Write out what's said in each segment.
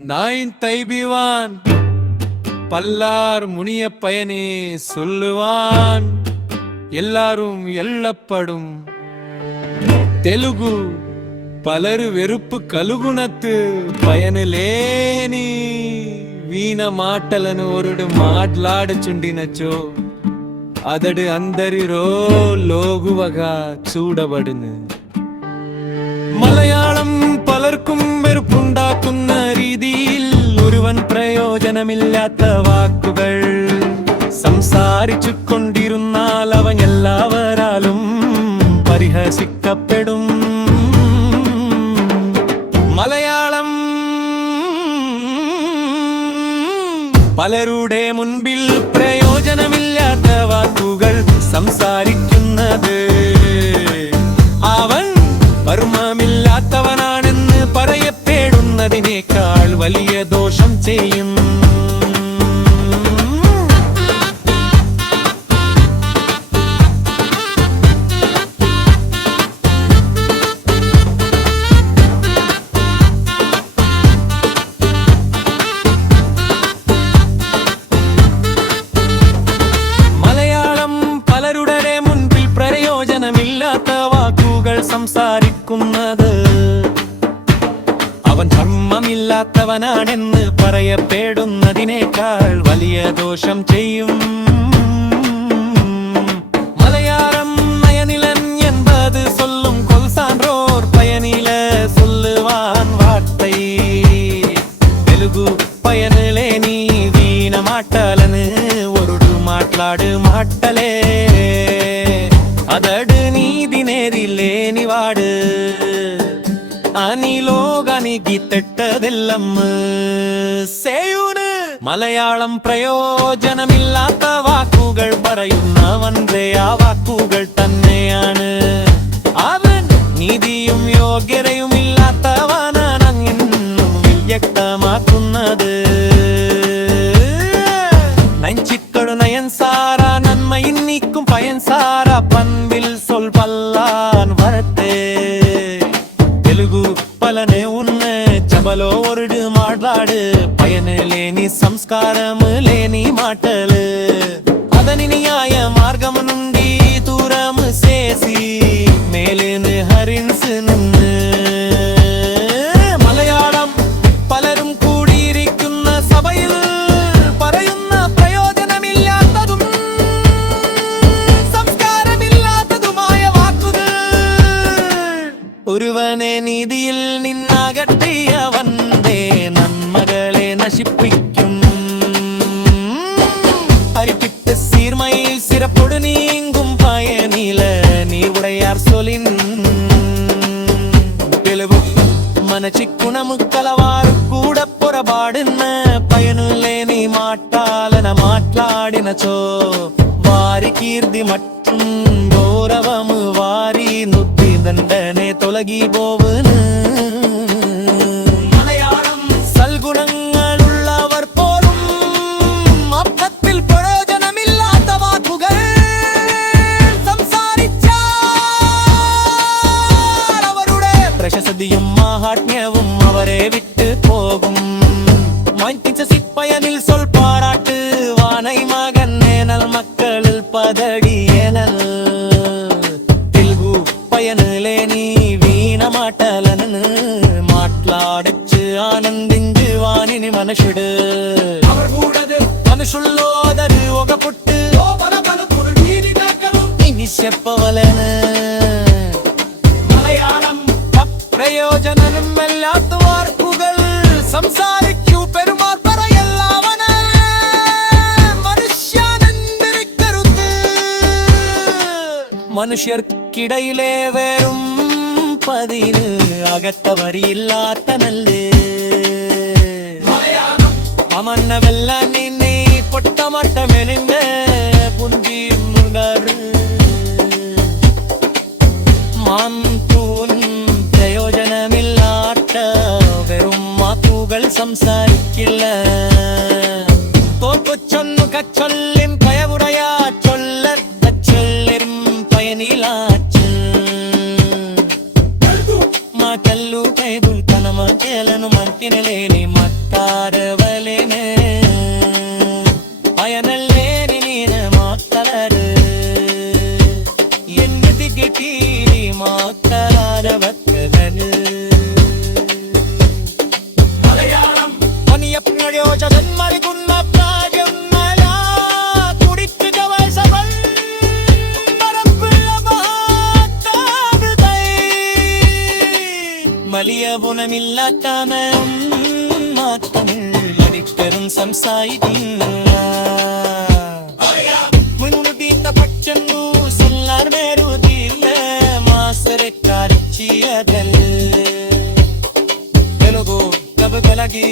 நாயின் தைபிவான் பல்லார் முனிய பயனே சொல்லுவான் எல்லாரும் எல்லப்படும் தெலுகு పలరు వెరుపు కలుగునత్తు పయనలేని వీణ మాటలను ఒరుడు మాట్లాడుచుండినచో అదడు అందరిరో లోగువగా చూడబడును മലയാളം പലർക്കും വെറുപ്പുണ്ടാക്കുന്ന രീതിയിൽ ഒരുവൻ പ്രയോജനമില്ലാത്ത വാക്കുകൾ സംസാരിച്ചു കൊണ്ടിരുന്നാൽ അവൻ എല്ലാവരാലും പരിഹസിക്കപ്പെടും മലയാളം പലരുടെ മുൻപിൽ പ്രയോജനമില്ലാത്ത വാക്കുകൾ സംസാരിക്കുന്നത് അവൻ മർമ്മമില്ലാത്തവനാണെന്ന് പറയപ്പെടുന്നതിനേക്കാൾ വലിയ ദോഷം ചെയ്യും സംസാരിക്കുന്നത് അവൻ ധർമ്മമില്ലാത്തവനാണെന്ന് പറയപ്പെടുന്നതിനേക്കാൾ വലിയ ദോഷം ചെയ്യും മലയാളം നയനിലൻ என்பது சொல்லும் கொல்சான்றோர் பயனில சொல்லுவான் வார்த்தை తెలుగు பயனிலே நீ వీణ మాటలను ఒరుడు మాట్లాడు మాటలే అదడు నీది నేది లేనివాడు అనిలోగానికి తెట్టదెల్లమ్మ సేయును മലയാളം പ്രയോജനമില്ലാത്ത വാക്കുകൾ പറയുന്നവന്റെ ആ വാക്കുകൾ തന്നെയാണ് അവൻ നീതിയും യോഗ്യതയും ഇല്ലാത്തവനാണെന്നും വ്യക്തമാക്കുന്നത് നഞ്ചിക്കടു നയൻ സാരാ നന്മയിൻ നീക്കും പയൻ സാരാ പൻപിൽ സൊൽ പല്ലാൻ വരത്തെ తెలుగు పలనే ఉన్న చబలో ఒరుడు మాట్లాడు పయన లేని సంస్కారం లేని మాటలు అదని న్యాయ మార్గం నుండి దూరం చేసి మేలును హరించు నిన్ను മലയാളം പലരും കൂടിയിരിക്കുന്ന സഭയിൽ പറയുന്ന പ്രയോജനമില്ലാത്തതും സംസ്കാരമില്ലാത്തതുമായ വാക്കുകൾ ഒരുവനെ നീതിയിൽ നിന്നകറ്റിയവന്റെ നന്മകളെ നശിപ്പിക്കും അരിപ്പിട്ട് സീർമയിൽ സിറപ്പൊടു നീങ്കും പയനില നീ ഉടയാർ സൊലിൻ తెలుగు మనచి గుణము కలవారు కూడా పొరబాడిన పయను లేని మాటాలన మాట్లాడినచో వారి కీర్తి మట్టుం గౌరవము వారి నుద్ది దండనే తొలగి పోవును മലയാളം സൽഗുണങ്ങളുള്ളവർ പോലും അർത്ഥത്തിൽ പ്രയോജനമില്ലാത്ത വാക്കുകൾ സംസാരിച്ചാൽ അവരുടെ പ്രശസ്തിയും മാഹാത്മ്യവും അവരെ വിട്ട് പോകും മഞ്ചിച്ച സിപ്പയനിൽ സൊൽ പാരാട്ട് വാനൈ മകൻ നേനൽ മക്കളിൽ പതടിയേനൽ తెలుగు పయనలేని వీణ మాటలను మాట్లాడచ్చు ఆనందించు వానిని మనుషుడు మనుషుల్లో అదరు ఒక పుట్టు ఇని చెప్పవలను മലയാളം പ്രയോജനമില്ലാത്ത വാക്കുകൾ സംസാരിക്കൂ പെരുമാർ പറയല്ലാവന മനുഷ്യനെന്തിരിക്കരുത് മനുഷ്യർക്കിടയിലെ വേറും പതിന് അകത്തവരില്ലാത്ത നല്ല് അമന്നവെല്ല നിന്നെ പൊട്ടമട്ടമെലിന്റെ പുന്തി മുങ്ങാറ് മാം തൂൻ പ്രയോജനമില്ലാത്ത വെറും വാക്കുകൾ സംസാരിക്കില്ല തോൽക്കൊച്ചൊന്നു കച്ചൊല്ലിൻ കയവുടയാ ചൊല്ലർ കച്ചൊല്ലരും പയനിലാച്ച് మా కళ్ళు కైదుల్ కనమ కేలను మంతినలేని మత్త കാട്ടാന തമിഴ് മരിക്കരും സംസാരിക്കില്ല മുൻപീത്ത പക്ഷന്നു സൊല്ലാർ മേരുതില്ല മാസരെ കാരച്ചിയതൽ తెలుగు కబగలగి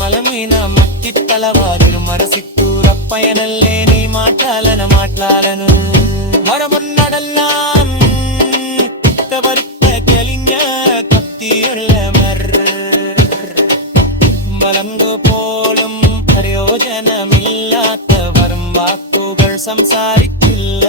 మలమైన మట్టి తలవారు మరసిట్టూరప్పయనల్లే నీ మాట్లాడను മരമുന്നടല്ലാം കുത്തവരുത്ത കലിഞ്ഞ കത്തിയുള്ളവർ ബലങ്കു പോലും പ്രയോജനമില്ലാത്തവരും വാക്കുകൾ സംസാരിക്കില്ല